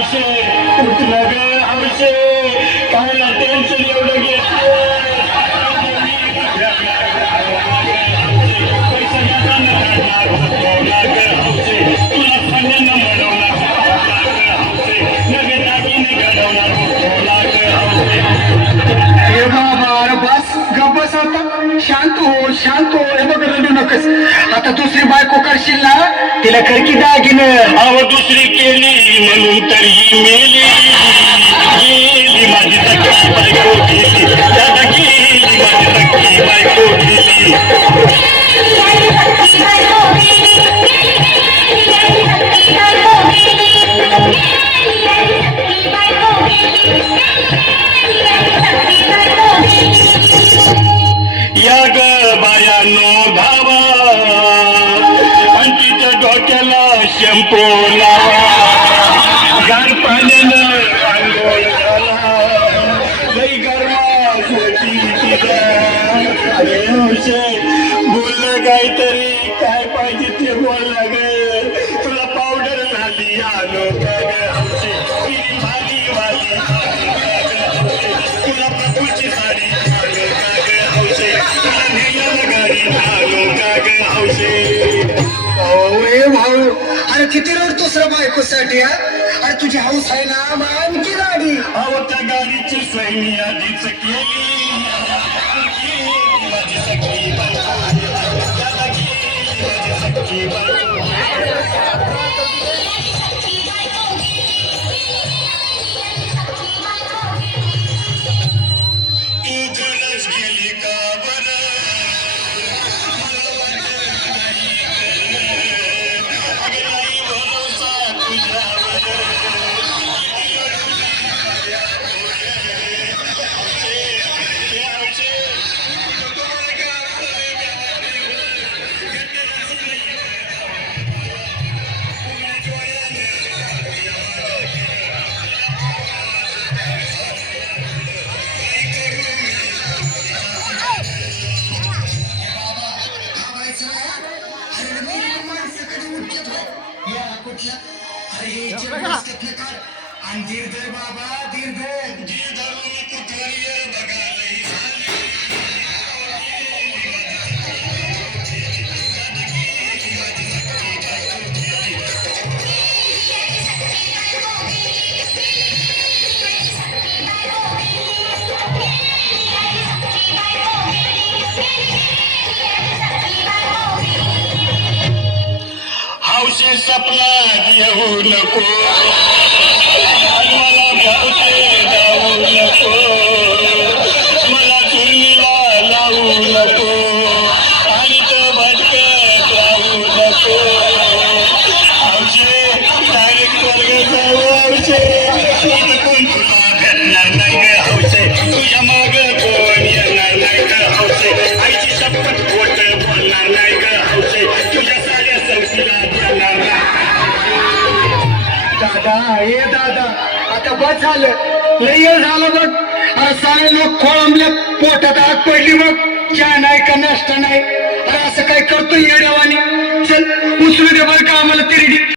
Hershey उठ लगे Hershey कहना टेंशन आता दुसरी बायको करशील ना तिला कर की दागिनं अव दुसरी केली म्हणून तर ही मेली गेली माझी सखी बायको गेली दादा गेली tiempo la किती रडतोस रे बायकोसाठी हा? अरे तुझी हाऊस आहे ना मग आणखी गाडी. अहो त्या गाडीची सैनी मी आधीच केली. आणि दीर्घ बाबा दीर्घ हौशे सपना येऊ नको. दादा हे दादा आता बस झालं. लय झालं बघ. अरे सारे लोक खोळंबले पोटात आग पडली मग चहा नाही का नाश्ता नाही? अरे असं काय करतोय येड्यावानी? चल उचलू दे बरं का आम्हाला तिरडी.